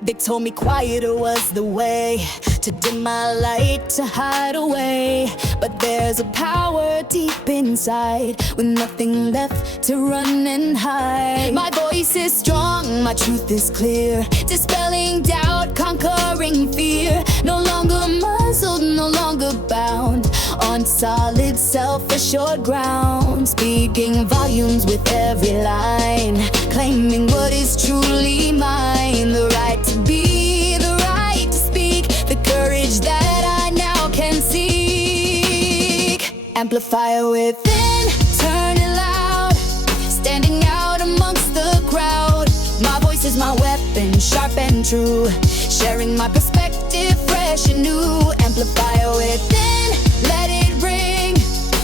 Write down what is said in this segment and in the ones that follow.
They told me quieter was the way, to dim my light, to hide away. But there's a power deep inside, with nothing left to run and hide. My voice is strong, my truth is clear, dispelling doubt, conquering fear. No longer muzzled, no longer bound, on solid, self-assured ground. Speaking volumes with every line, claiming what is truly mine. The right to be, the right to speak, the courage that I now can seek. Amplifier within, turning loud, standing out amongst the crowd. My voice is my weapon, sharp and true, sharing my perspective, fresh and new. Amplifier within, let it ring,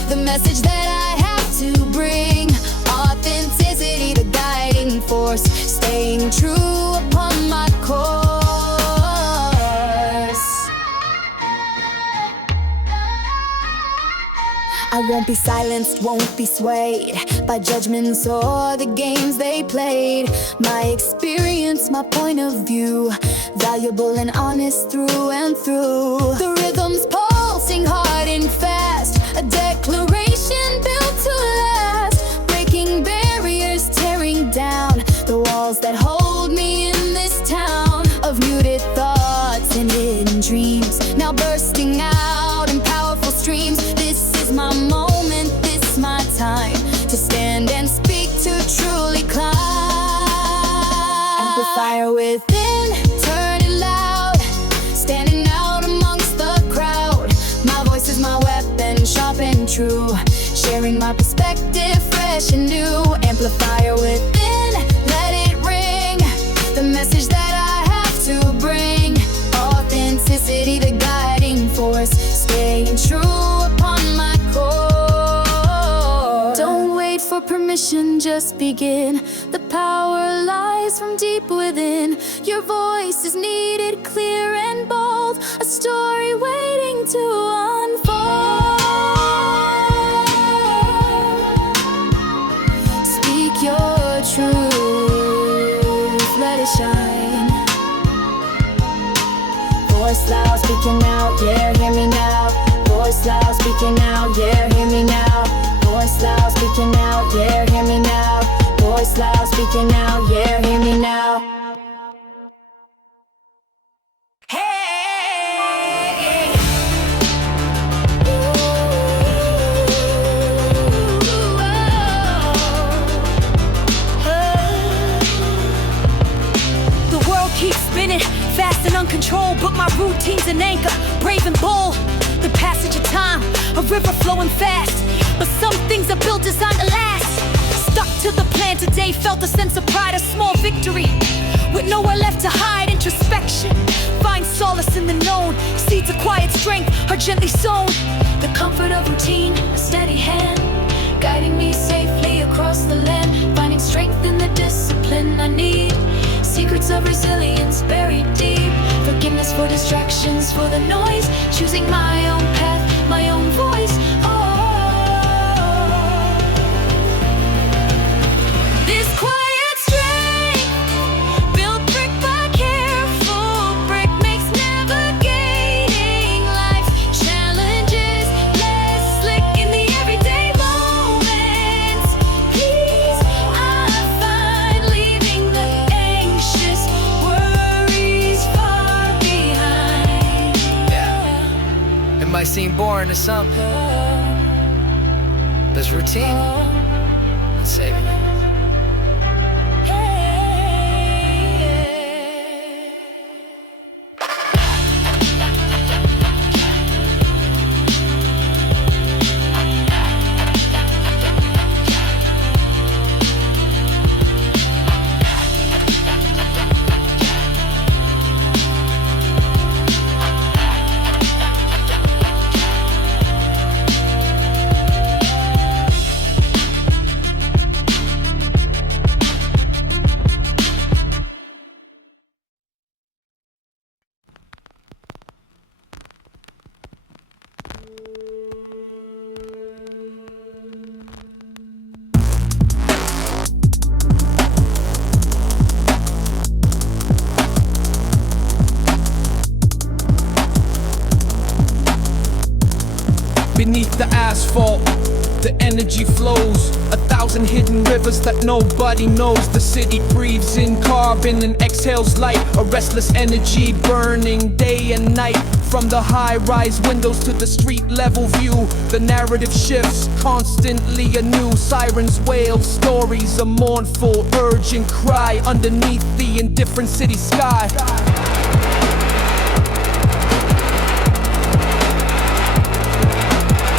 the message that I have to bring. Authenticity, the guiding force, staying true upon my course. I won't be silenced, won't be swayed by judgments or the games they played. My experience, my point of view, valuable and honest through and through. The rhythm's pulsing hard and fast, a declaration built to last, breaking barriers, tearing down the walls that hold me in this town of muted thoughts and hidden dreams, now bursting out in powerful streams. This is my moment, this my time, to stand and speak, to truly climb. Amplifier within, turn it loud, standing out amongst the crowd. My voice is my weapon, sharp and true, sharing my perspective, fresh and new. Amplifier within, let it ring, the message that I have to bring. Authenticity, the guiding force, staying true upon my course. Don't wait for permission, just begin. The power lies from deep within. Your voice is needed, clear and bold, a story waiting to unfold. Speak your truth, let it shine. Voice loud, speaking out, yeah, hear me now. Voice loud, speaking out, yeah, hear me now. Voice loud, speaking out, yeah, hear me now. Voice loud, speaking out, yeah, hear me now. Hey! The world keeps spinning, fast and uncontrolled, but my routine's an anchor, brave and bold. The passage of time, a river flowing fast, but some things are built designed to last. Stuck to the plan today, felt a sense of pride, a small victory, with nowhere left to hide. Introspection, find solace in the known. Seeds of quiet strength are gently sown. The comfort of routine, a steady hand, guiding me safely across the land. Finding strength in the discipline I need, secrets of resilience buried deep. Forgiveness for distractions, for the noise, choosing my own path, my own voice. This quiet strength, built brick by careful brick, makes navigating life's challenges less slick. In the everyday moments, peace I find, leaving the anxious worries far behind. Yeah. It might seem boring to some, but it's routine. It's saving you. asphalt, the energy flows. 1,000 hidden rivers that nobody knows. The city breathes in carbon and exhales light. A restless energy burning day and night. From the high-rise windows to the street-level view, the narrative shifts constantly anew. Sirens wail, stories a mournful, urgent cry underneath the indifferent city sky.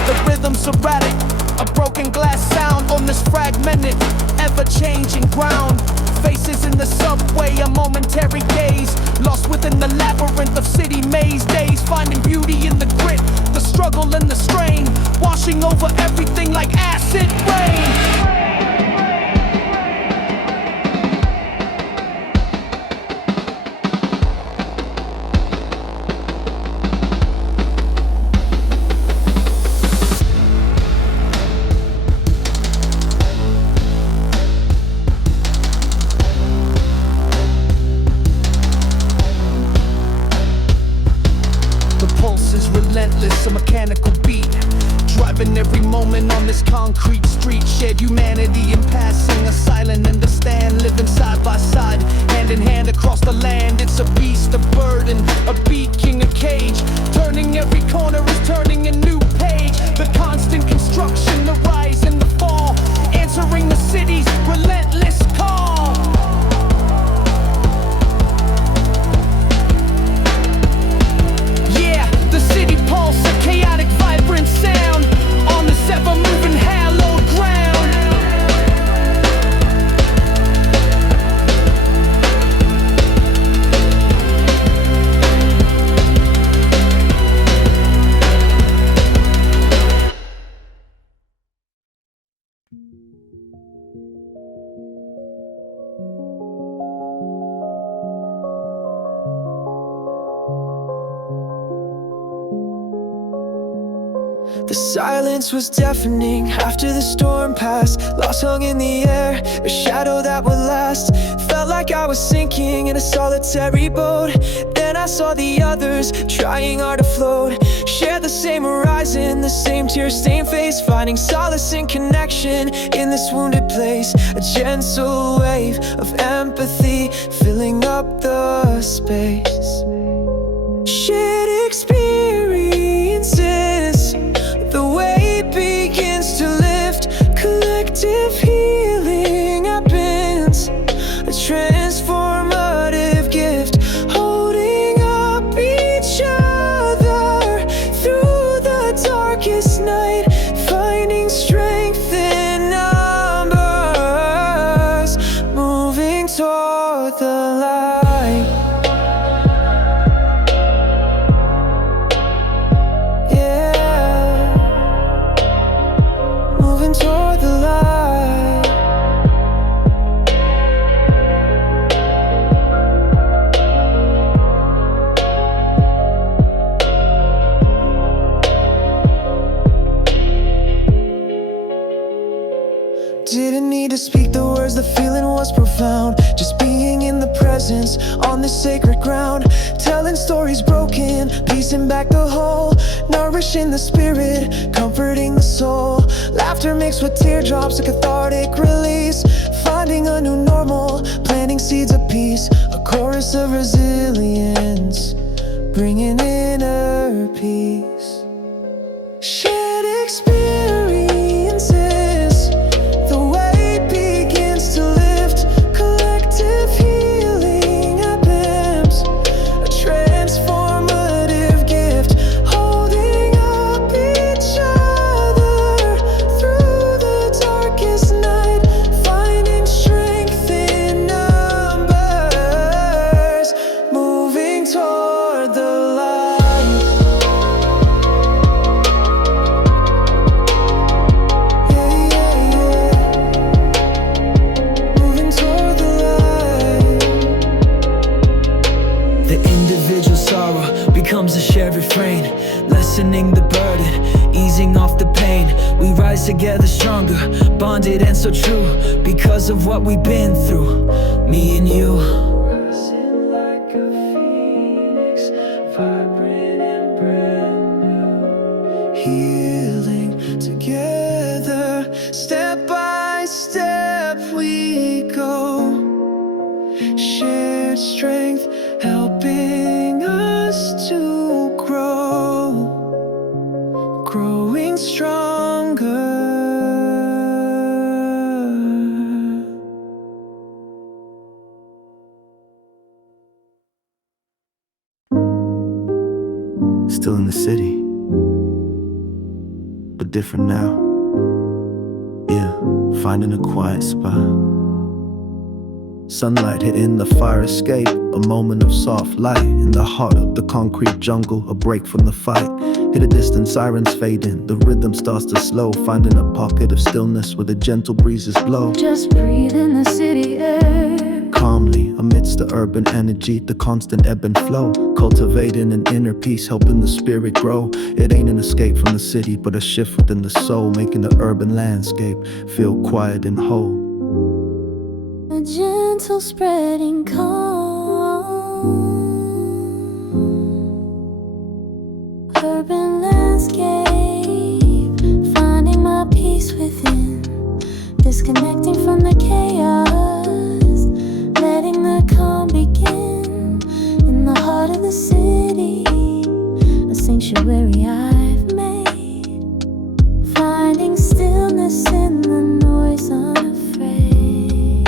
The rhythm's erratic, a broken glass sound on this fragmented, ever-changing ground. Faces in the subway, a momentary gaze, lost within the labyrinth of city maze days. Finding beauty in the grit, the struggle and the strain, washing over everything like acid rain. Relentless, a mechanical beat, driving every moment on this concrete street. Shared humanity in passing, a silent understand, living side by side, hand in hand across the land. It's a beast, a burden, a beat king, a cage. Turning every corner is turning a new page. The constant construction, the rise and the fall, answering the city's relentless call. The city pulse, a chaotic, vibrant sound on this ever-moving, hallowed ground. The silence was deafening after the storm passed. Lost hung in the air, a shadow that would last. Felt like I was sinking in a solitary boat. Then I saw the others trying hard to float. Share the same horizon, the same tear-stained face, finding solace and connection in this wounded place. A gentle wave of empathy filling up the space. Shared experiences, the weight begins to lift. Collective healing happens, a transformative gift. Holding up each other through the darkest night, finding strength in numbers, moving toward the light. Toward the light. Didn't need to speak the words, the feeling was profound. Just being in the presence on this sacred ground. Telling stories broken, piecing back the whole. Nourishing the spirit, comforting the soul. Laughter mixed with teardrops, a cathartic release. Finding a new normal, planting seeds of peace. A chorus of resilience, bringing inner peace. Shared experiences, the weight begins to lift. Collective healing happens, a transformative gift. Holding up each other through the darkest night, finding strength in numbers, moving toward the light. Moving toward the light. The individual sorrow becomes a shared refrain, lessening the burden, easing off the pain. We rise together stronger, bonded and so true, because of what we've been through, me and you. Rising like a phoenix, vibrant and brand new. Healing we go. Shared strength helping us to grow, growing stronger. Still in the city, but different now. Yeah, finding a quiet spot. Sunlight hitting the fire escape, a moment of soft light. In the heart of the concrete jungle, a break from the fight. Hit a distant, sirens fading, the rhythm starts to slow. Finding a pocket of stillness where the gentle breezes blow. Just breathe in the city air. Calmly, amidst the urban energy, the constant ebb and flow. Cultivating an inner peace, helping the spirit grow. It ain't an escape from the city, but a shift within the soul, making the urban landscape feel quiet and whole. A gentle spreading calm. Urban landscape, finding my peace within. Disconnecting from the chaos, letting the calm begin. In the heart of the city, a sanctuary I've made. Finding stillness in the noise unafraid.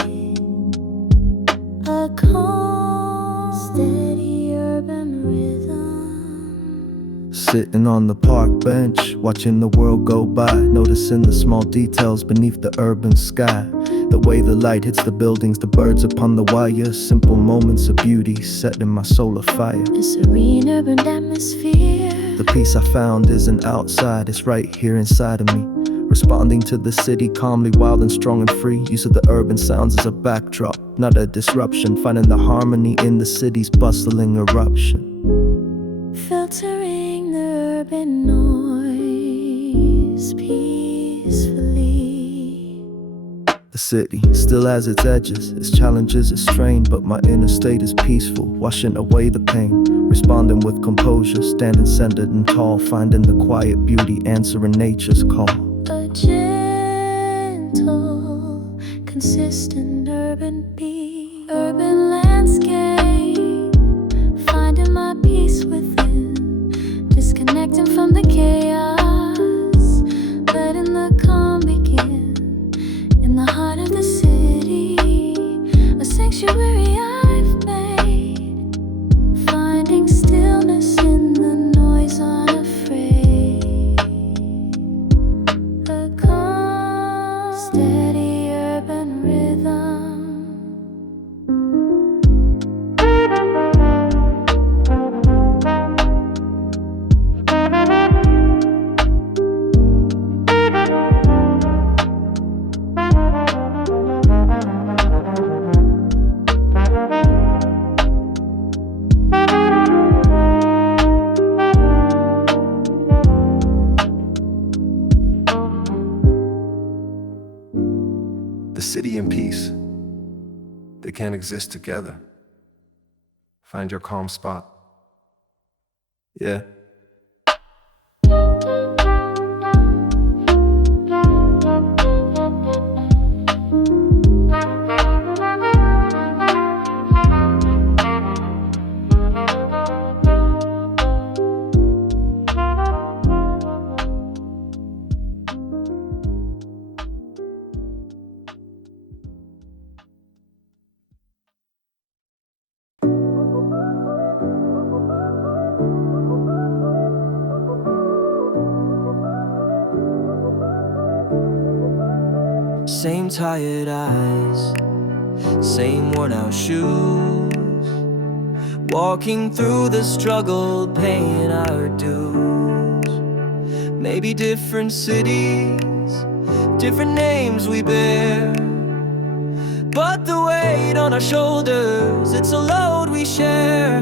A calm, steady urban rhythm. Sitting on the park bench, watching the world go by, noticing the small details beneath the urban sky. The way the light hits the buildings, the birds upon the wire. Simple moments of beauty, setting my soul afire. A serene urban atmosphere. The peace I found isn't outside, it's right here inside of me. Responding to the city calmly, wild and strong and free. Use of the urban sounds as a backdrop, not a disruption. Finding the harmony in the city's bustling eruption. Filtering the urban noise peacefully. The city still has its edges, its challenges, its strain, but my inner state is peaceful, washing away the pain. Responding with composure, standing centered and tall. Finding the quiet beauty, answering nature's call. A gentle, consistent urban beat. Urban landscape, finding my peace within. Disconnecting from the chaos, letting the calm begin. In the heart of the city, a sanctuary I've made. Finding stillness in the noise unafraid. A calm, steady urban rhythm. The city and peace, they can't exist together. Find your calm spot. Yeah. Same tired eyes, same worn out shoes. Walking through the struggle, paying our dues. Maybe different cities, different names we bear, but the weight on our shoulders, it's a load we share.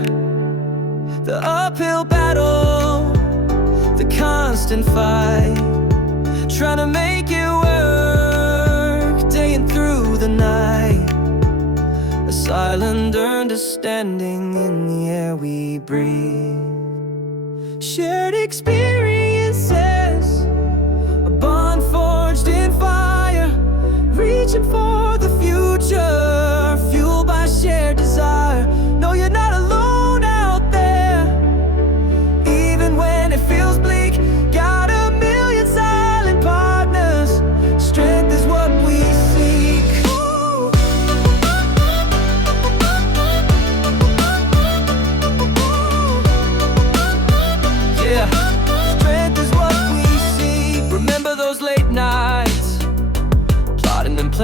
The uphill battle, the constant fight, trying to make it work, day and through the night. A silent understanding in the air we breathe. Shared experiences, a bond forged in fire, reaching for the future.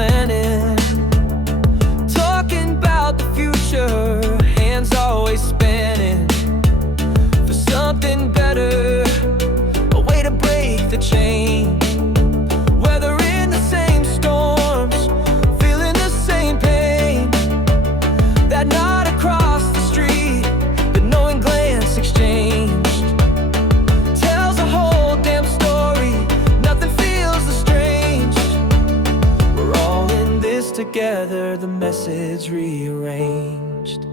planning, talking about the future, hands always spanning for something better, a way to break the chain. Whether in the same storms, feeling the same pain, that nod across the street, the knowing glance exchanged, tells a whole damn story. Nothing feels estranged. We're all in this together, the message rearranged.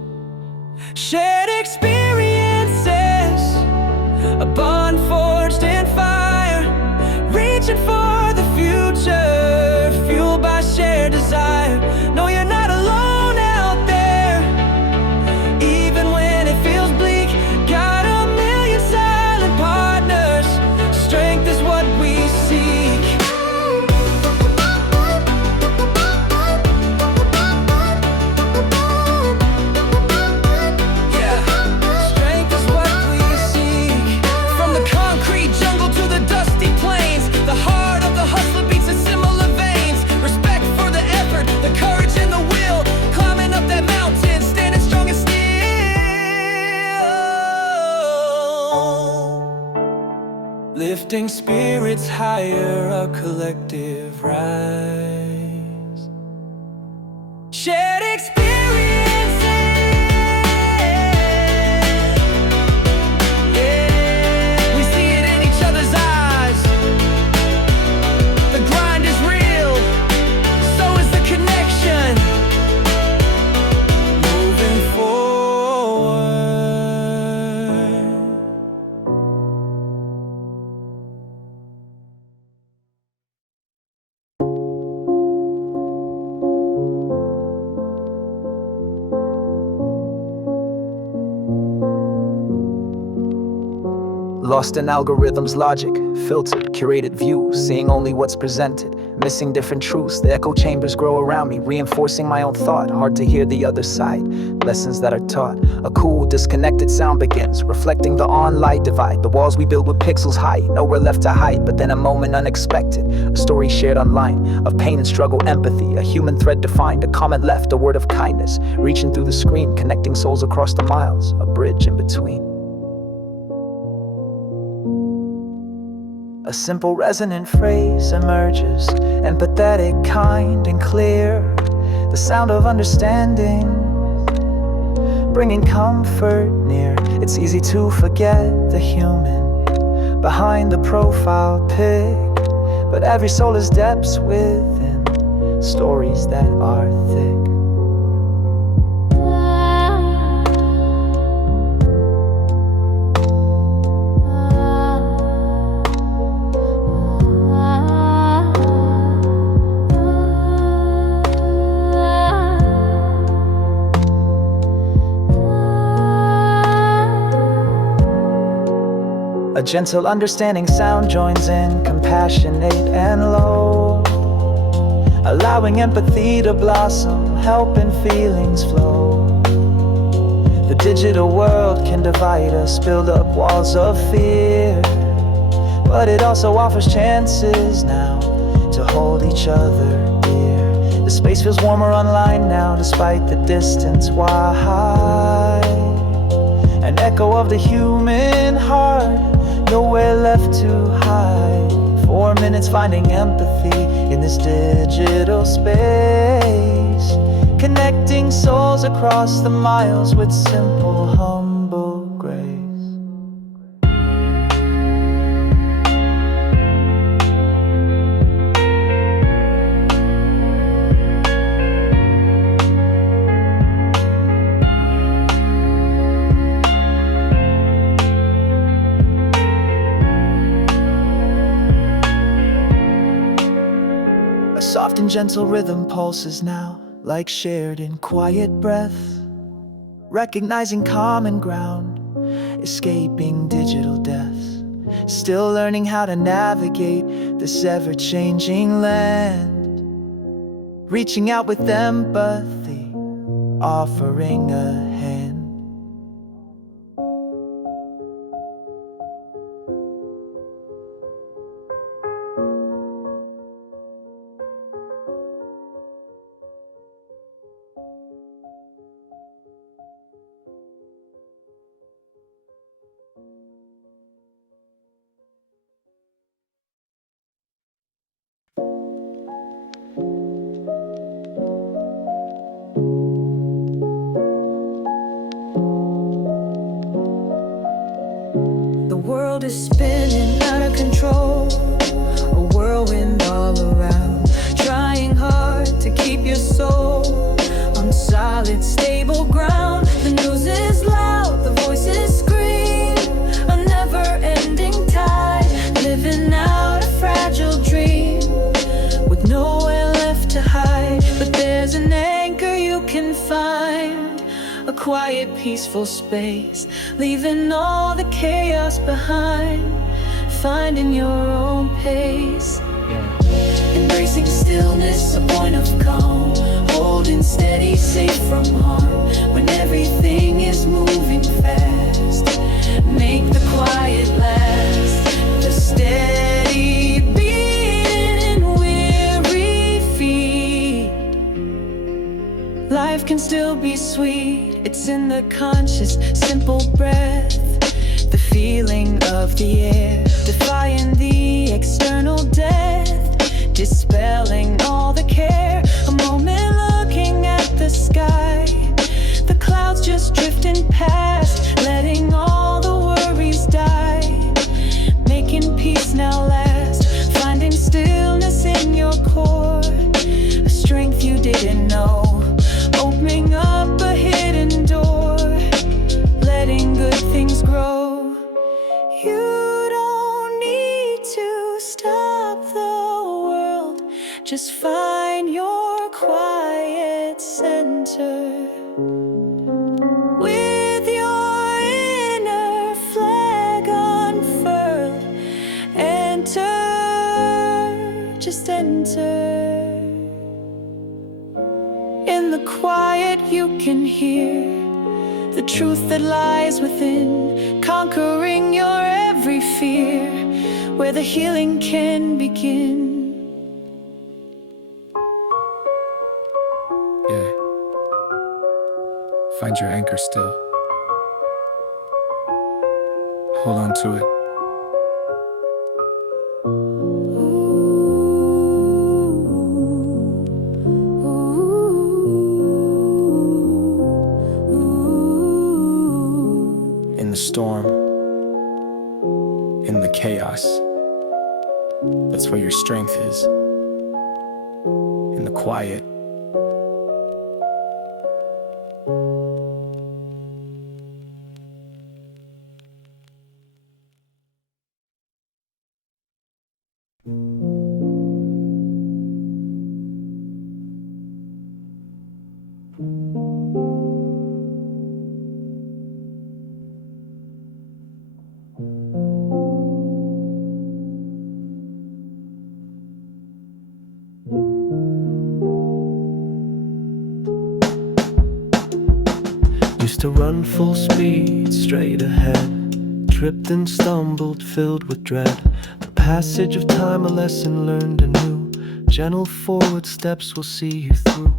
Shared experiences, a bond forged in fire, reaching for the future, fueled by shared desire. No, you're not alone out there, even when it feels bleak. Got a million silent partners, strength is what we seek. Yeah, strength is what we seek. From the concrete jungle to the dusty plains, the heart of the hustler beats in similar veins. Respect for the effort, the courage and the will, climbing up that mountain, standing strong and still. Lifting spirits higher, a collective rise. Shared experiences, yeah, we see it in each other's eyes. The grind is real, so is the connection. Moving forward. Lost in algorithms' logic, filtered, curated view, seeing only what's presented, missing different truths. The echo chambers grow around me, reinforcing my own thought. Hard to hear the other side, lessons that are taught. A cool, disconnected sound begins, reflecting the on-light divide. The walls we build with pixels high, nowhere left to hide. But then a moment unexpected, a story shared online, of pain and struggle, empathy, a human thread defined, a comment left, a word of kindness, reaching through the screen, connecting souls across the miles, a bridge in between. A simple resonant phrase emerges, empathetic, kind and clear. The sound of understanding, bringing comfort near. It's easy to forget the human behind the profile pic, but every soul has depths within, stories that are thick. A gentle understanding sound joins in, compassionate and low, allowing empathy to blossom, helping feelings flow. The digital world can divide us, build up walls of fear, but it also offers chances now to hold each other dear. The space feels warmer online now, despite the distance. Why? An echo of the human heart, nowhere left to hide. 4 minutes finding empathy in this digital space, connecting souls across the miles with simple, humble grace. A soft and gentle rhythm pulses now, like shared in quiet breath, recognizing common ground, escaping digital death. Still learning how to navigate this ever-changing land, reaching out with empathy, offering a hand. world is spinning out of control, a whirlwind all around, trying hard to keep your soul on solid, stable ground. The news is loud, the voices scream, a never-ending tide, living out a fragile dream with nowhere left to hide. But there's an anchor you can find, a quiet, peaceful space, leaving all the chaos behind, finding your own pace. Embracing stillness, a point of calm, holding steady, safe from harm. When everything is moving fast, make the quiet last. The steady beating in weary feet. Life can still be sweet, it's in the conscious, simple breath, the feeling of the air, defying the external death, dispelling all the care. A moment looking at the sky, the clouds just drifting past, letting all the worries die, making peace now last, finding stillness in your core, a strength you didn't know, opening up a hidden door, letting good things grow. You don't need to stop the world, just find your quiet center. With your inner flag unfurled, enter, just enter. In the quiet you can hear the truth that lies within, conquering your every fear, where the healing can begin. Yeah. Find your anchor still. Hold on to it. In the storm, in the chaos, that's where your strength is. In the quiet. Used to run full speed straight ahead, tripped and stumbled, filled with dread. The passage of time, a lesson learned anew. Gentle forward steps will see you through.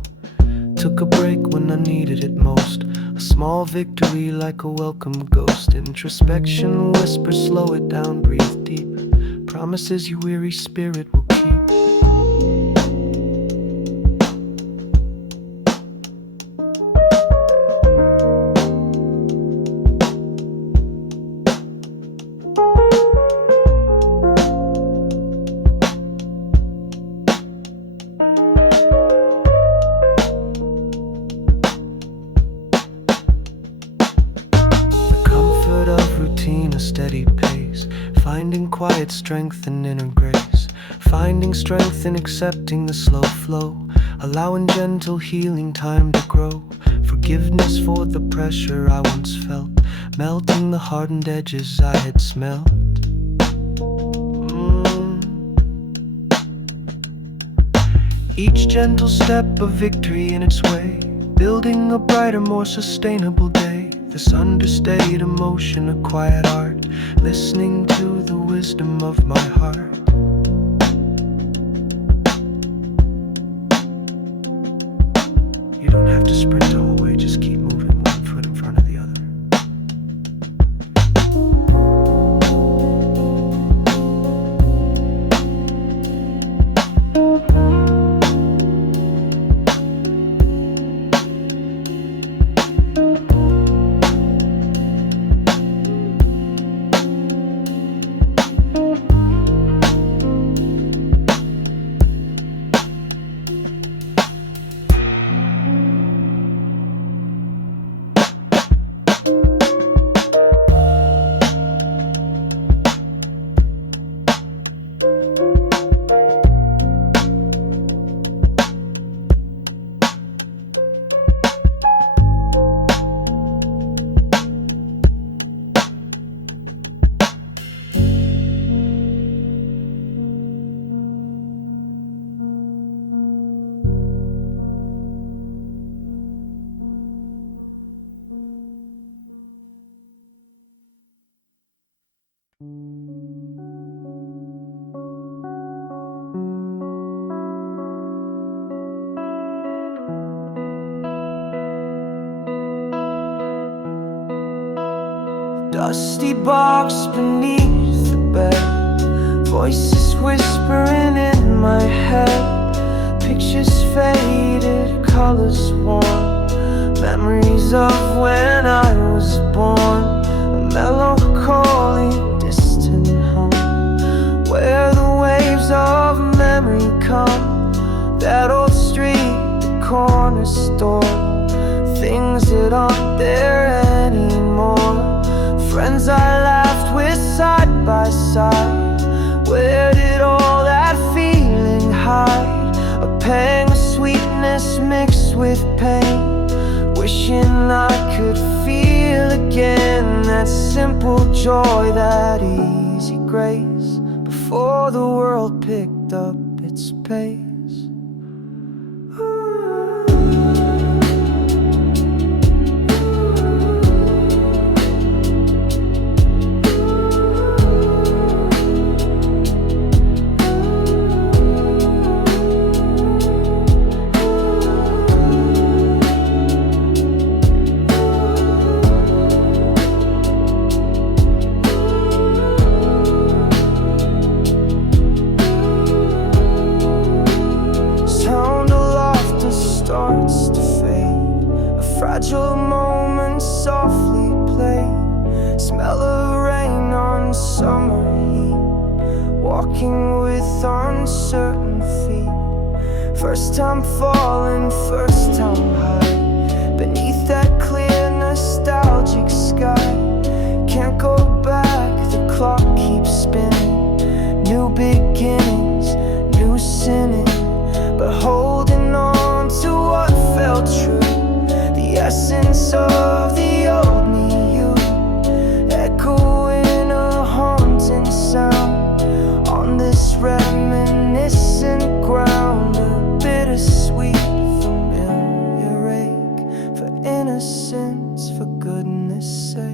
Took a break when I needed it most, a small victory like a welcome ghost. Introspection whispers, slow it down, breathe deep. Promises your weary spirit will keep. Steady pace, finding quiet strength and inner grace, finding strength in accepting the slow flow, allowing gentle healing time to grow. Forgiveness for the pressure I once felt, melting the hardened edges I had smelt. Each gentle step a victory in its way, building a brighter, more sustainable day. This understated emotion, a quiet art, listening to the wisdom of my heart. You don't have to sprint the whole way, just keep moving, one foot in front of the other. Dusty box beneath the bed, voices whispering in my head, pictures faded, colors worn, memories of when I was born, a melancholy distant home, where the waves of memory come, that old street, the corner store, things that aren't there anymore, friends I laughed with side by side. Where did all that feeling hide? A pang of sweetness mixed with pain, wishing I could feel again that simple joy, that easy grace, before the world picked up its pace. Fragile moments softly play, smell of rain on summer heat, walking with uncertain feet, first time falling, first time high, beneath that clear nostalgic sky, can't go back, the clock keeps spinning, new beginnings, new sinning, but holding on to what felt true, the essence of the old me, you echo in a haunting sound on this reminiscent ground, a bittersweet familiar ache for innocence, for goodness sake.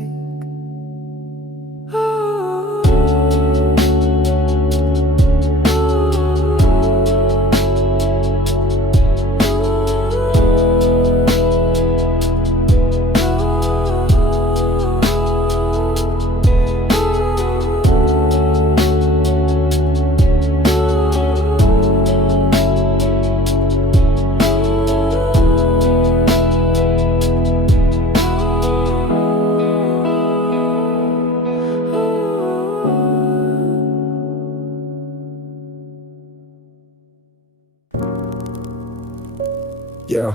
Yo.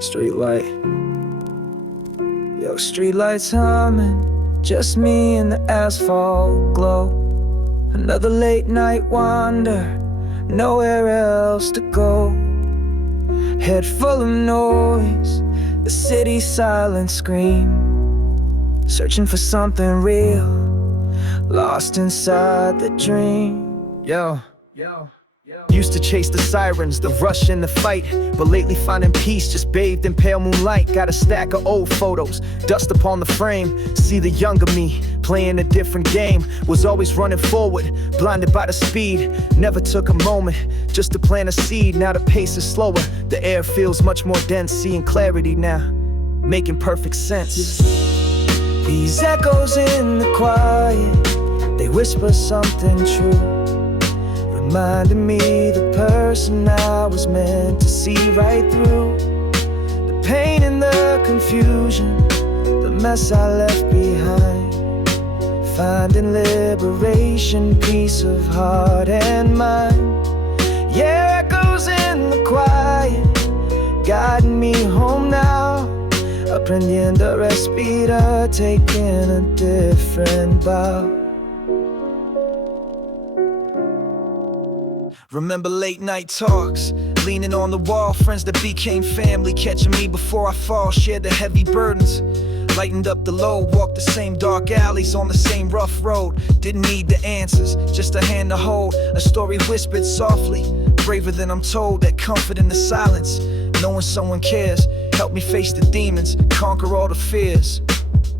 Street light. Yo, street lights humming, just me and the asphalt glow. Another late night wander, nowhere else to go. Head full of noise, the city's silent scream, searching for something real, lost inside the dream. Yo. Used to chase the sirens, the rush and the fight, but lately finding peace just bathed in pale moonlight. Got a stack of old photos, dust upon the frame. See the younger me, playing a different game. Was always running forward, blinded by the speed. Never took a moment, just to plant a seed. Now the pace is slower, the air feels much more dense. Seeing clarity now, making perfect sense. These echoes in the quiet, they whisper something true, reminding me the person I was meant to see right through. The pain and the confusion, the mess I left behind, finding liberation, peace of heart and mind. Yeah, echoes in the quiet, guiding me home now, aprendiendo a respirar, taking a different bow. Remember late night talks, leaning on the wall, friends that became family, catching me before I fall, shared the heavy burdens, lightened up the load, walked the same dark alleys on the same rough road. Didn't need the answers, just a hand to hold, a story whispered softly, braver than I'm told, that comfort in the silence, knowing someone cares, help me face the demons, conquer all the fears.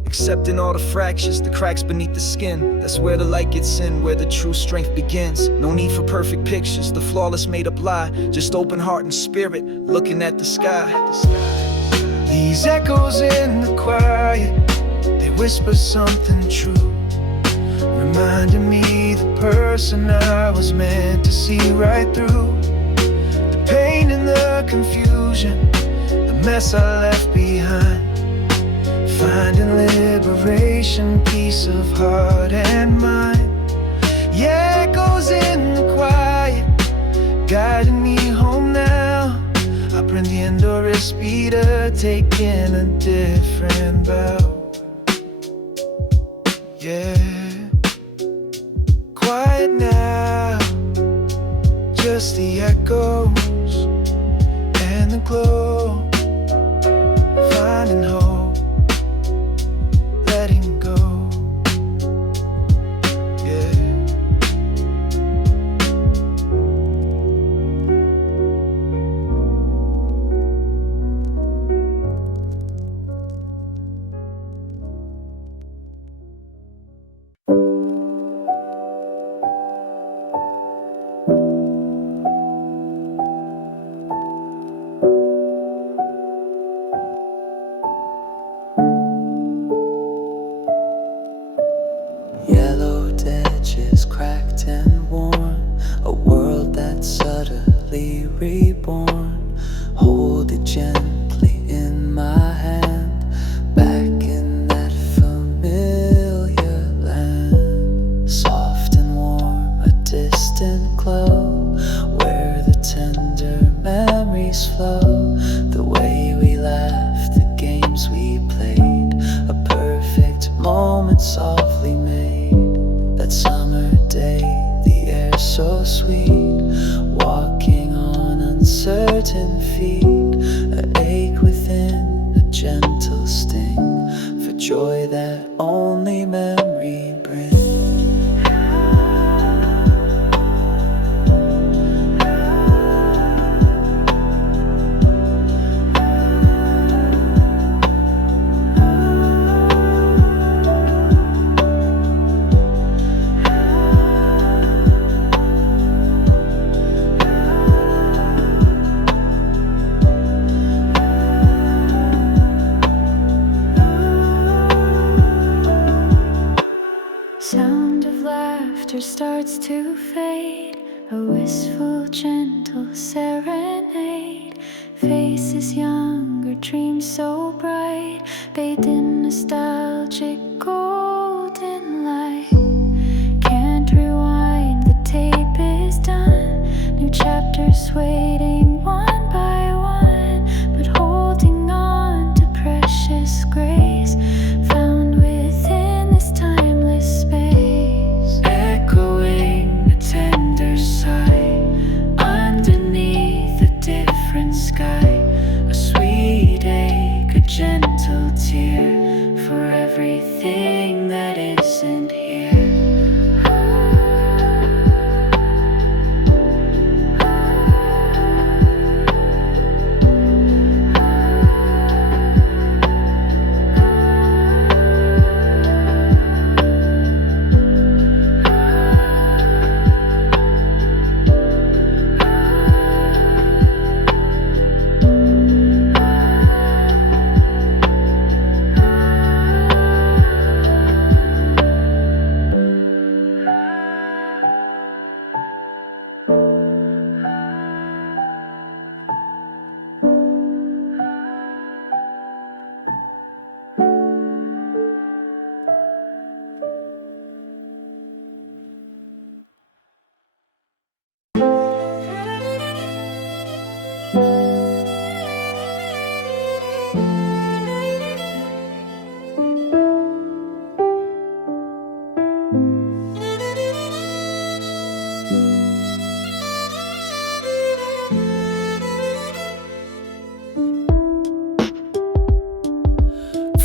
Accepting all the fractures, the cracks beneath the skin. That's where the light gets in, where the true strength begins. No need for perfect pictures, the flawless made up lie. Just open heart and spirit, looking at the sky. These echoes in the quiet, they whisper something true, reminding me the person I was meant to see right through. The pain and the confusion, the mess I left behind, finding liberation, peace of heart and mind. Yeah, it goes in the quiet, guiding me home now. Aprendiendo a respirar, taking a different bow. Yeah, quiet now, just the echoes and the glow, finding hope, letting go. Yellowed edges cracked and worn, a world that's utterly reborn. Hold it gently in my hand, back in that familiar land. Soft and warm, a distant glow, where the tender memories flow. The way we laughed, the games we played, a perfect moment softly made. That summer day, the air so sweet, walking on uncertain feet, an ache within, a gentle sting, for joy that only memory brings. Sound of laughter starts to fade, a wistful, gentle serenade. Faces younger, dreams so bright, bathed in nostalgic golden light. Can't rewind, the tape is done. New chapters waiting one by one, but holding on to precious grace found within this timeless space. Echoing a tender sigh underneath a different sky, a sweet ache, a gentle tear for everything that isn't here.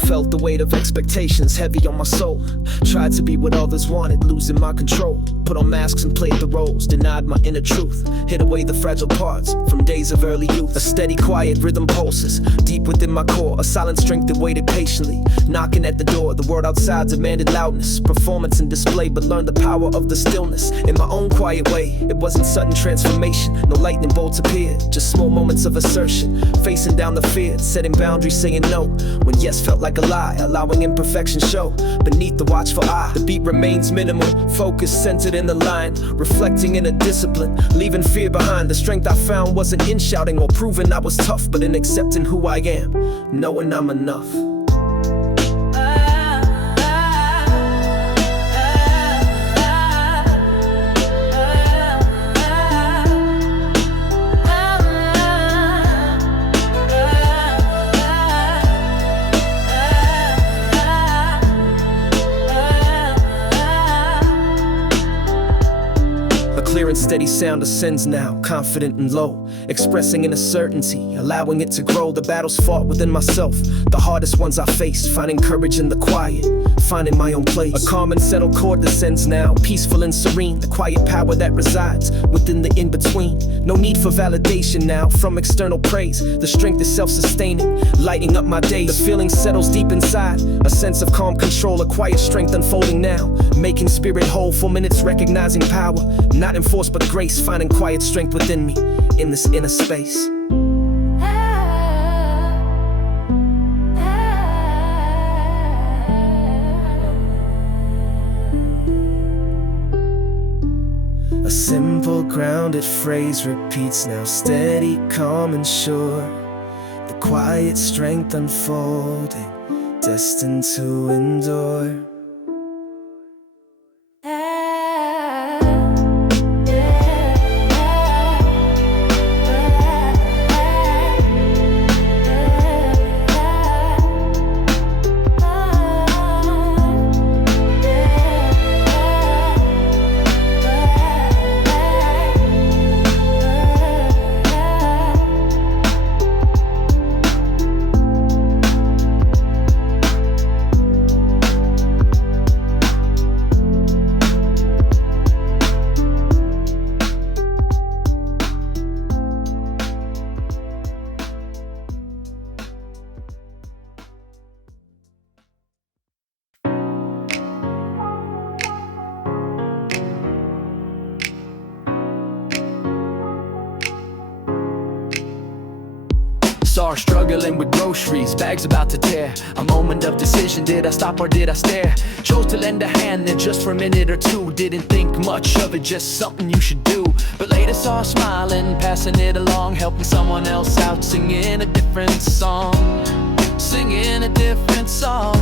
Felt the weight of expectations heavy on my soul. Tried to be what others wanted, losing my control. Put on masks and played the roles, denied my inner truth, hid away the fragile parts from days of early youth. A steady, quiet rhythm pulses deep within my core, a silent strength that waited patiently, knocking at the door. The world outside demanded loudness, performance and display, but learned the power of the stillness in my own quiet way. It wasn't sudden transformation, no lightning bolts appeared, just small moments of assertion, facing down the fear, setting boundaries, saying no when yes felt like a lie, allowing imperfection show beneath the watchful eye. The beat remains minimal, focus centered in the line, reflecting in a discipline, leaving fear behind. The strength I found wasn't in shouting or proving I was tough, but in accepting who I am, knowing I'm enough. Clear and steady sound ascends now, confident and low, expressing inner certainty, allowing it to grow. The battles fought within myself, the hardest ones I faced, finding courage in the quiet, finding my own place. A calm and settled chord descends now, peaceful and serene, the quiet power that resides within the in-between. No need for validation now from external praise. The strength is self-sustaining, lighting up my days. The feeling settles deep inside, a sense of calm control, a quiet strength unfolding now, making spirit whole for minutes, recognizing power, not in force but grace, finding quiet strength within me in this inner space. A simple grounded phrase repeats now, steady, calm and sure. The quiet strength unfolding, destined to endure. Saw her struggling with groceries, bags about to tear. A moment of decision, did I stop or did I stare? Chose to lend a hand and just for a minute or two, didn't think much of it, just something you should do. But later saw her smiling, passing it along, helping someone else out, singing a different song. Singing a different song.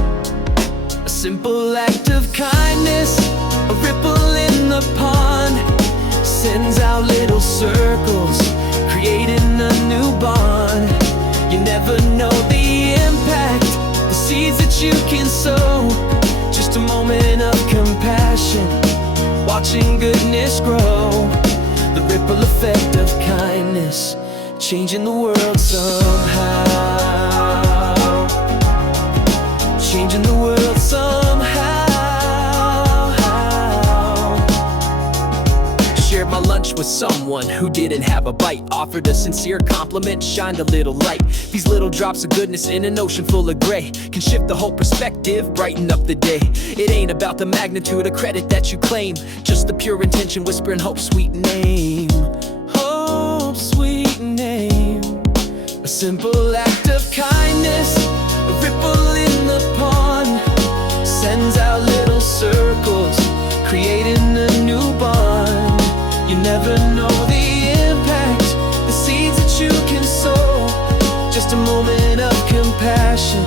A simple act of kindness, a ripple in the pond, sends out little circles, creating a new bond. You never know the impact, the seeds that you can sow. Just a moment of compassion, watching goodness grow. The ripple effect of kindness, changing the world somehow. Changing the world somehow. Shared my lunch with someone who didn't have a bite, offered a sincere compliment, shined a little light. These little drops of goodness in an ocean full of gray can shift the whole perspective, brighten up the day. It ain't about the magnitude of credit that you claim, just the pure intention whispering hope's sweet name. Hope's sweet name. A simple act of kindness, a ripple in the pond, sends out little circles, creating a new bond. You never know the impact, the seeds that you can sow. Just a moment of compassion,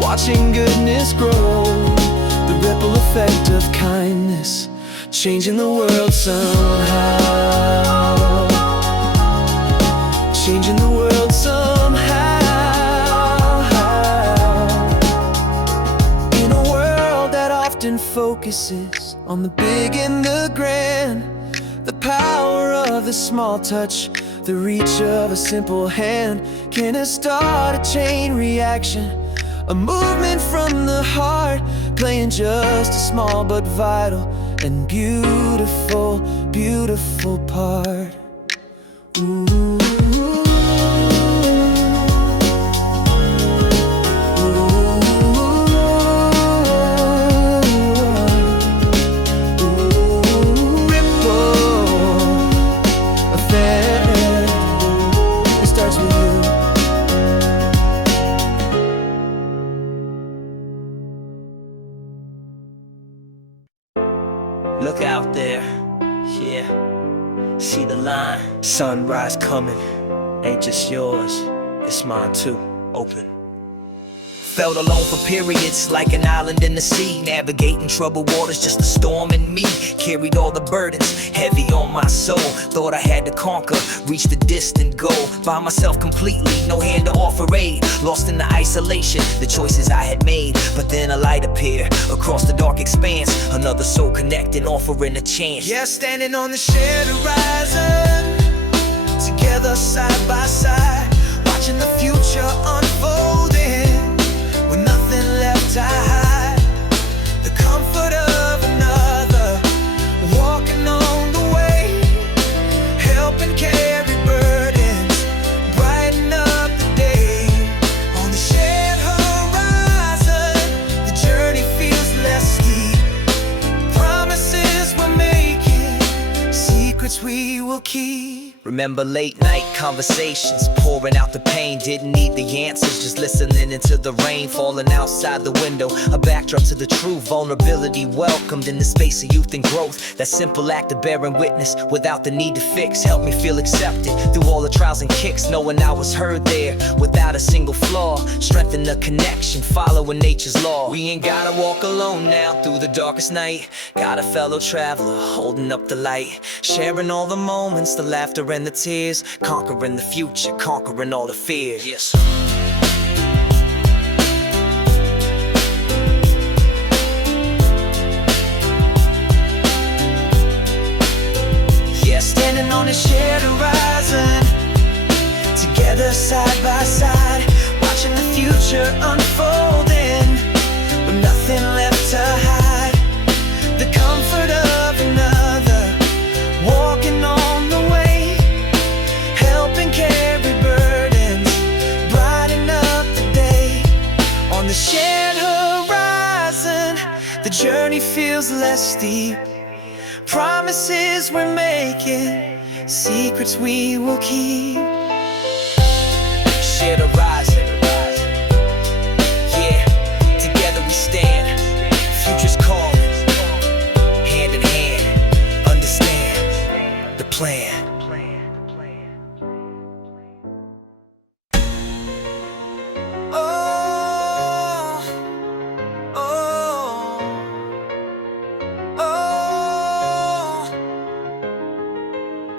watching goodness grow. The ripple effect of kindness, changing the world somehow. Changing the world somehow. In a world that often focuses on the big and the grand, the power of the small touch, the reach of a simple hand can start a chain reaction. A movement from the heart, playing just a small but vital and beautiful, beautiful part. Ooh. Look out there, yeah, see the line. Sunrise coming, ain't just yours, it's mine too, open. Felt alone for periods, like an island in the sea. Navigating troubled waters, just a storm in me. Carried all the burdens, heavy on my soul. Thought I had to conquer, reach the distant goal. By myself completely, no hand to offer aid. Lost in the isolation, the choices I had made. But then a light appeared, across the dark expanse. Another soul connecting, offering a chance. Yeah, standing on the shared horizon, together side by side, watching the future unfolding, with nothing left to hide. The comfort of another, walking on the way, helping carry burdens, brighten up the day. On the shared horizon, the journey feels less steep. Promises we're making, secrets we will keep. Remember late night conversations, pouring out the pain. Didn't need the answers, just listening into the rain falling outside the window. A backdrop to the truth, vulnerability welcomed in the space of youth and growth. That simple act of bearing witness without the need to fix helped me feel accepted through all the trials and kicks, knowing I was heard there without a single flaw. Strengthen the connection, following nature's law. We ain't gotta walk alone now through the darkest night. Got a fellow traveler holding up the light, sharing all the moments, the laughter and the tears, conquering the future, conquering all the fears. Yes. Yeah, standing on a shared horizon, together side by side, watching the future unfolding, with nothing left to hide. The comfort of another, walking on the way, helping carry burdens, brighten up the day. On the shared horizon, the journey feels less steep. Promises we're making, secrets we will keep. Shared horizon, yeah, together we stand. Future's calling, hand in hand, understand the plan.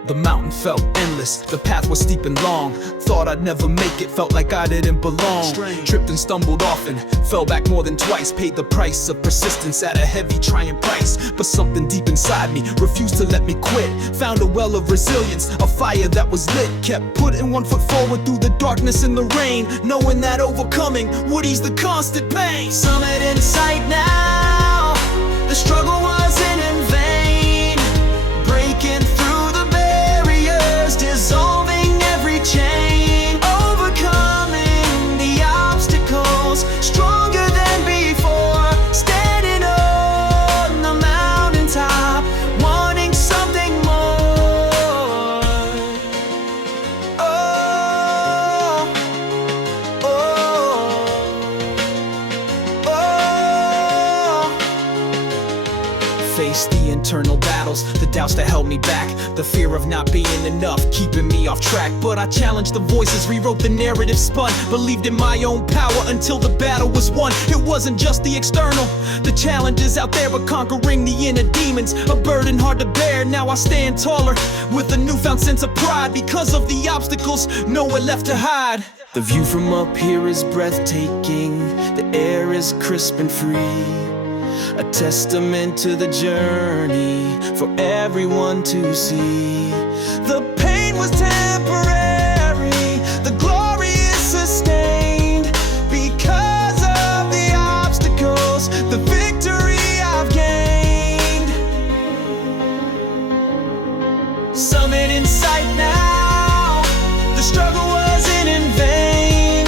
The mountain felt endless, the path was steep and long. Thought I'd never make it, felt like I didn't belong. Tripped and stumbled often, fell back more than twice. Paid the price of persistence at a heavy trying price. But something deep inside me refused to let me quit. Found a well of resilience, a fire that was lit. Kept putting one foot forward through the darkness and the rain, knowing that overcoming would ease the constant pain. Summit in sight now, the struggle wasn't in vain. Breaking through the barriers, dissolving every chain, overcoming the obstacles, stronger than before. Standing on the mountaintop, wanting something more. Oh, oh, oh. Face the internal battles, the doubts that held me back, the fear of not being enough, keeping me off track. But I challenged the voices, rewrote the narrative, spun, believed in my own power until the battle was won. It wasn't just the external, the challenges out there, but conquering the inner demons, a burden hard to bear. Now I stand taller with a newfound sense of pride, because of the obstacles, nowhere left to hide. The view from up here is breathtaking, the air is crisp and free, a testament to the journey for everyone to see. The pain was temporary, the glory is sustained, because of the obstacles, the victory I've gained. moment in sight now. The struggle wasn't in vain,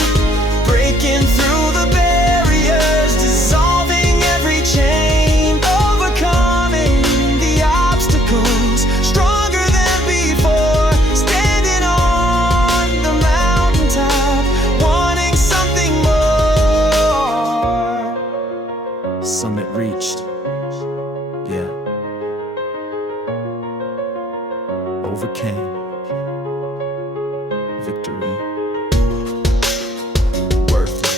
breaking through the barriers, dissolving every chain, overcoming the obstacles, stronger than before, standing on the mountaintop, wanting something more. Summit reached. Yeah. Overcame. Victory. Worth it.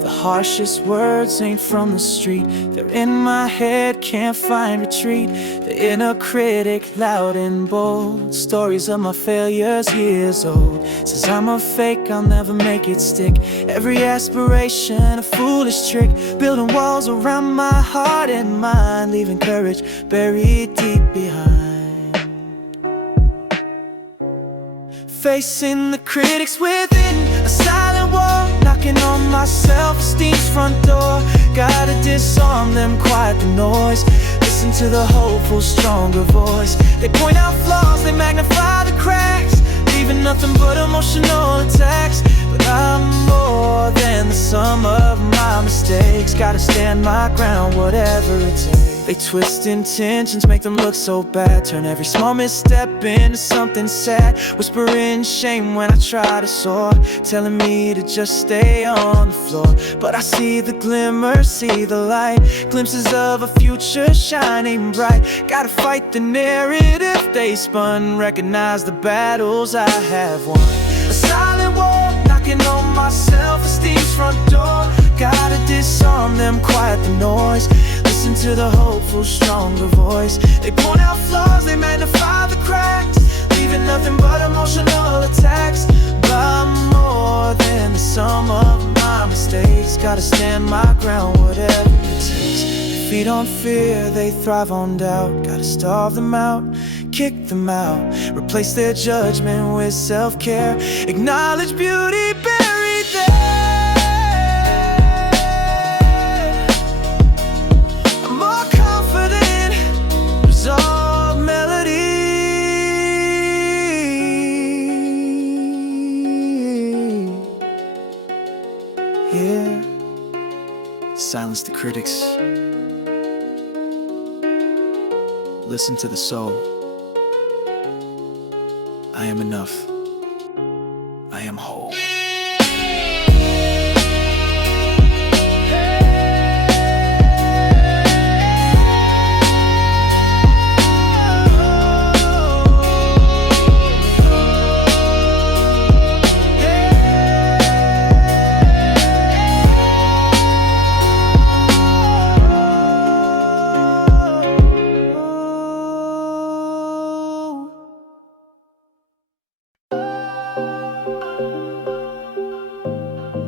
The harshest words ain't from the street, they're in my head, can't find retreat. The inner critic, loud and bold, stories of my failures years old. Says I'm a fake, I'll never make it stick. Every aspiration a foolish trick, building walls around my heart and mind, leaving courage buried deep behind. Facing the critics within, a silent war, knocking on my self-esteem's front door. Gotta disarm them, quiet the noise, listen to the hopeful, stronger voice. They point out flaws, they magnify the cracks, leaving nothing but emotional attacks. But I'm more than the sum of my mistakes, gotta stand my ground, whatever it takes. They twist intentions, make them look so bad, turn every small misstep into something sad, whispering shame when I try to soar, telling me to just stay on the floor. But I see the glimmer, see the light, glimpses of a future shining bright. Gotta fight the narrative they spun, recognize the battles I have won. A silent war, knocking on my self-esteem's front door. Gotta disarm them, quiet the noise, listen to the hopeful, stronger voice. They point out flaws, they magnify the cracks, leaving nothing but emotional attacks. But I'm more than the sum of my mistakes, gotta stand my ground, whatever it takes. They feed on fear, they thrive on doubt. Gotta starve them out, kick them out, replace their judgment with self-care, acknowledge beauty buried there. Silence the critics. Listen to the soul. I am enough. I am whole.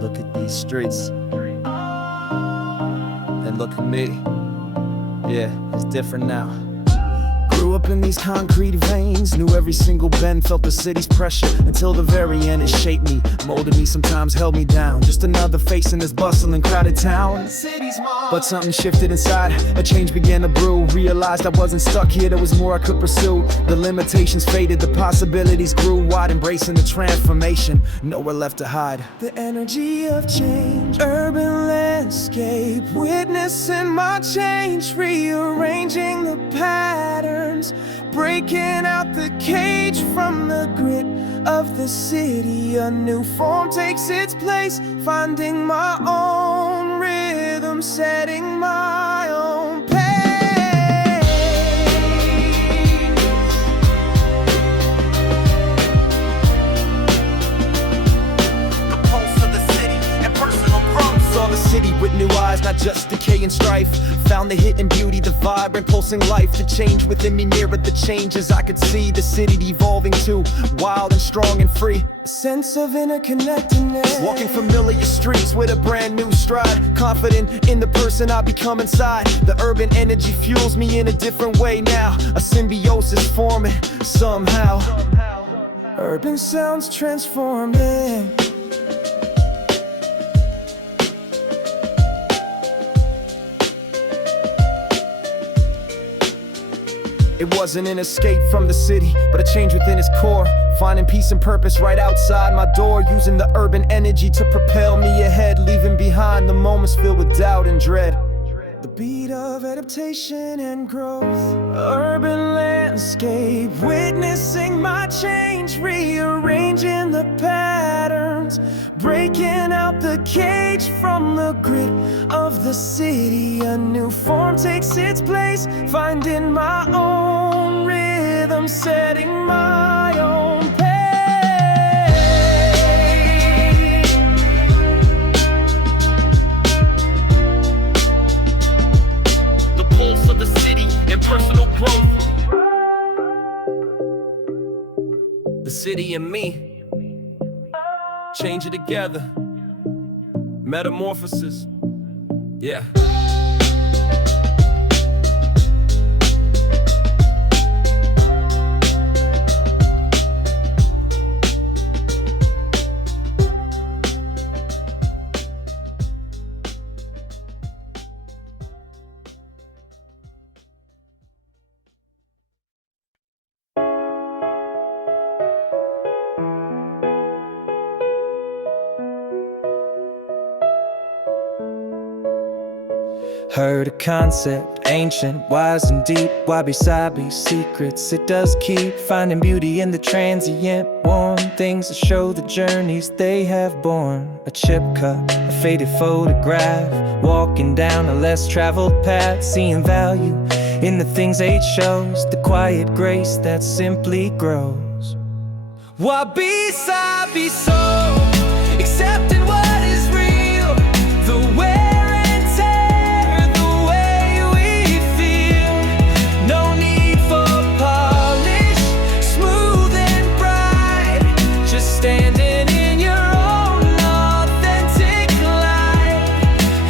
Look at these streets, and look at me. Yeah, it's different now. Grew up in these concrete veins, knew every single bend, felt the city's pressure until the very end. It shaped me, molded me, sometimes held me down. Just another face in this bustling, crowded town. But something shifted inside, a change began to brew. Realized I wasn't stuck here, there was more I could pursue. The limitations faded, the possibilities grew wide, embracing the transformation, nowhere left to hide. The energy of change, urban landscape, witnessing my change, rearranging the patterns, breaking out the cage from the grit of the city. A new form takes its place, finding my own rhythm, setting my own pace. The pulse of the city and personal growth. Saw the city with new eyes, rise, not just decay and strife. Found the hidden beauty, the vibrant pulsing life. The change within me mirrored the changes I could see. The city devolving to wild and strong and free. A sense of interconnectedness. Walking familiar streets with a brand new stride. Confident in the person I become inside. The urban energy fuels me in a different way now. A symbiosis forming somehow. Urban sounds transforming. It wasn't an escape from the city, but a change within its core. Finding peace and purpose right outside my door. Using the urban energy to propel me ahead. Leaving behind the moments filled with doubt and dread. The beat of adaptation and growth. Urban landscape, witnessing my change. Rearranging the patterns. Breaking out the cage from the grid of the city. A new form takes its place. Finding my own rhythm, setting my own pace. The pulse of the city and personal growth. The city and me. Change it together. Metamorphosis. Yeah. Heard a concept, ancient, wise and deep. Wabi-sabi secrets, it does keep finding beauty in the transient. Worn things that show the journeys they have borne. A chip cup, a faded photograph. Walking down a less traveled path. Seeing value in the things age shows. The quiet grace that simply grows. Wabi-sabi soul, accepting what is real. The wear and tear, the way we feel. No need for polish, smooth and bright. Just standing in your own authentic light.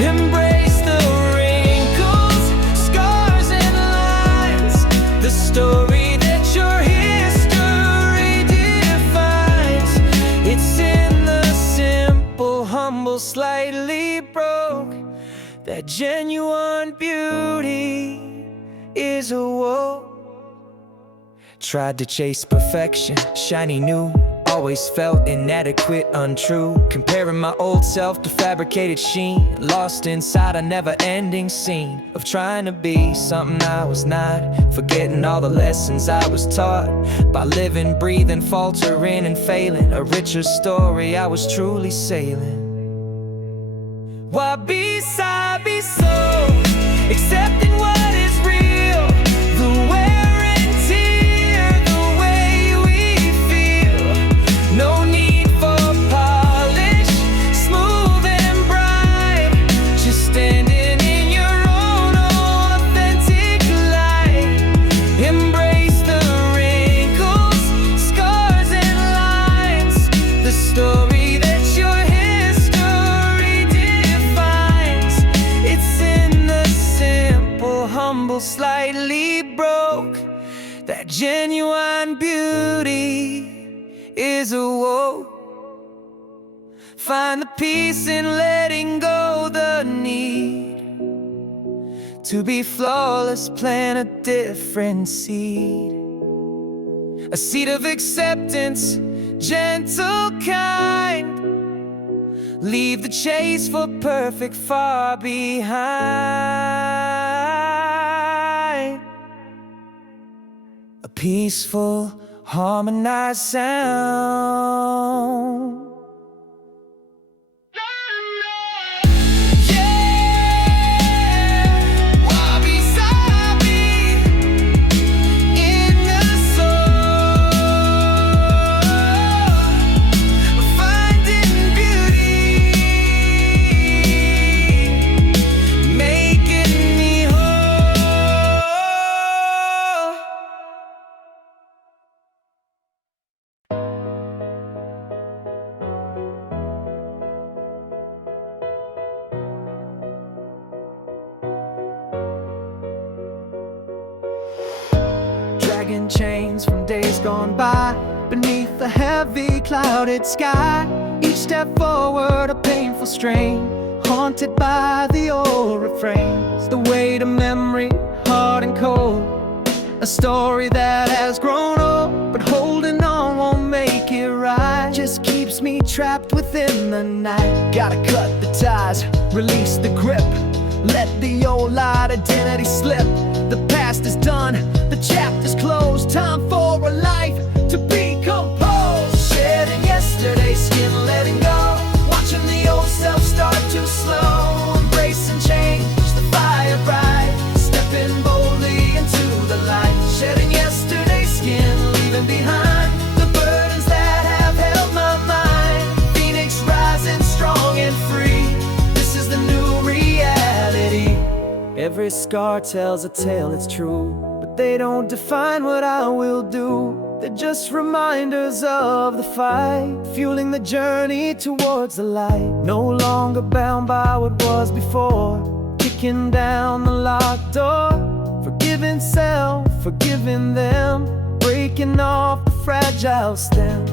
Embrace the wrinkles, scars and lines. The story that your history defines. It's in the simple, humble, slightly broke. That genuine beauty is awoke. Tried to chase perfection, shiny new. Always felt inadequate, untrue. Comparing my old self to fabricated sheen. Lost inside a never-ending scene of trying to be something I was not. Forgetting all the lessons I was taught. By living, breathing, faltering and failing. A richer story I was truly sailing. Wabi-sabi soul, accepting what is real. The wear and tear, the way we feel. No need for polish, smooth and bright. Just standing in your own authentic light. Embrace the wrinkles, scars and lines. The story that your history defines. It's in the simple, humble, slightly broke. That genuine beauty is awoke. Find the peace in letting go the need to be flawless, plant a different seed. A seed of acceptance, gentle, kind. Leave the chase for perfect far behind. A peaceful, harmonized sound. gone by, beneath the heavy clouded sky. Each step forward a painful strain, haunted by the old refrains. The weight of memory, hard and cold, a story that has grown old, but holding on won't make it right. Just keeps me trapped within the night. Gotta cut the ties, release the grip, let the old light identity slip. The past is done, the chapter's closed. Time for a life to be composed. Shedding yesterday's skin, letting go, watching the old self start to slow. Embracing change, the fire bright, stepping boldly into the light. Shedding yesterday's skin, leaving behind the burdens that have held my mind. Phoenix rising strong and free, this is the new reality. Every scar tells a tale, it's true, but they don't define what I will do. They're just reminders of the fight, fueling the journey towards the light. No longer bound by what was before, kicking down the locked door. Forgiving self, forgiving them, breaking off the fragile stem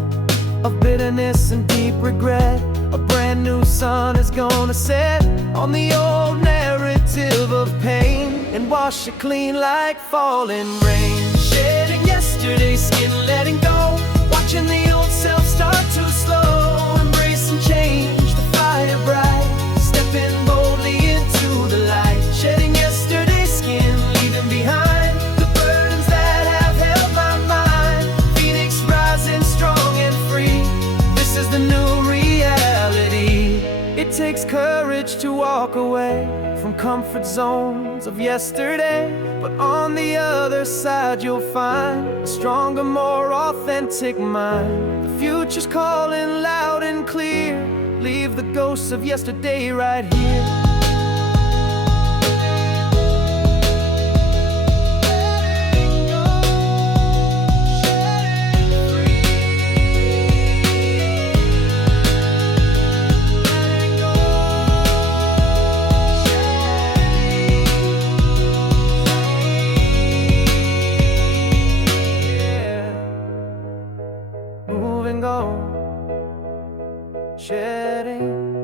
of bitterness and deep regret. A brand new sun is gonna set on the old narrative of pain and wash it clean like falling rain. Shedding yesterday's skin, letting go, watching the old self start to slow. Embracing change, the fire bright, stepping boldly into the light. Shedding yesterday's skin, leaving behind the burdens that have held my mind. Phoenix rising strong and free, this is the new reality. It takes courage to walk away from comfort zones of yesterday, but on the other side you'll find a stronger, more authentic mind. The future's calling loud and clear, leave the ghosts of yesterday right here. Moving on, shedding